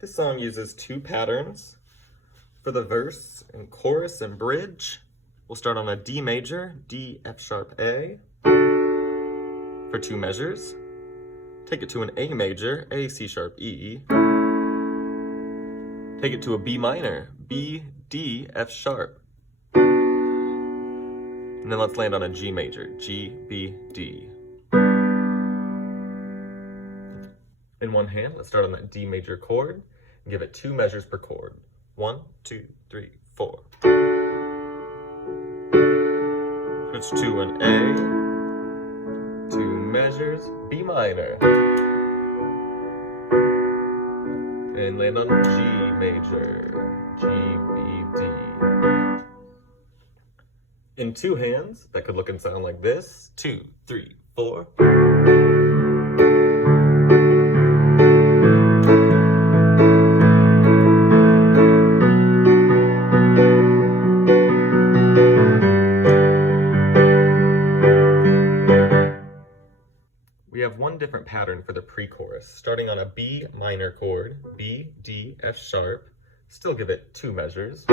This song uses two patterns for the verse and chorus and bridge. We'll start on a D major, D, F sharp, A for two measures. Take it to an A major, A, C sharp, E. Take it to a B minor, B, D, F sharp. And then let's land on a G major, G, B, D. In one hand, let's start on that D major chord and give it two measures per chord. 1, 2, 3, 4. Switch to an A, two measures, B minor. And land on G major, G, B, D. In two hands, that could look and sound like this. 2, 3, 4. We have one different pattern for the pre-chorus, starting on a B minor chord, B, D, F sharp. Still give it two measures.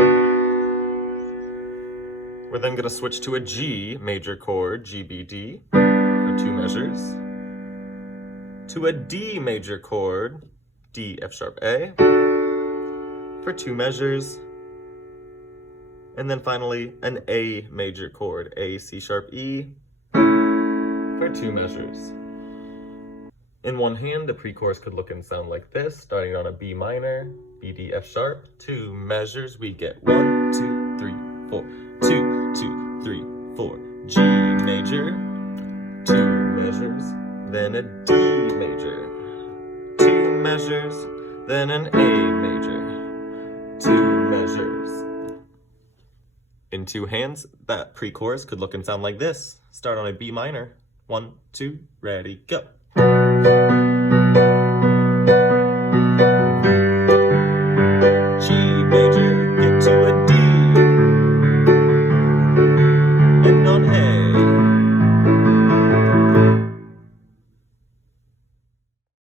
We're then going to switch to a G major chord, G, B, D, for two measures. To a D major chord, D, F sharp, A, for two measures. And then finally, an A major chord, A, C sharp, E, for two measures. In one hand, the pre-chorus could look and sound like this, starting on a B minor, B, D, F sharp, two measures, we get 1, 2, 3, 4, 2, 2, 3, 4, G major, two measures, then a D major, two measures, then an A major, two measures. In two hands, that pre-chorus could look and sound like this. Start on a B minor, 1, 2, ready, go.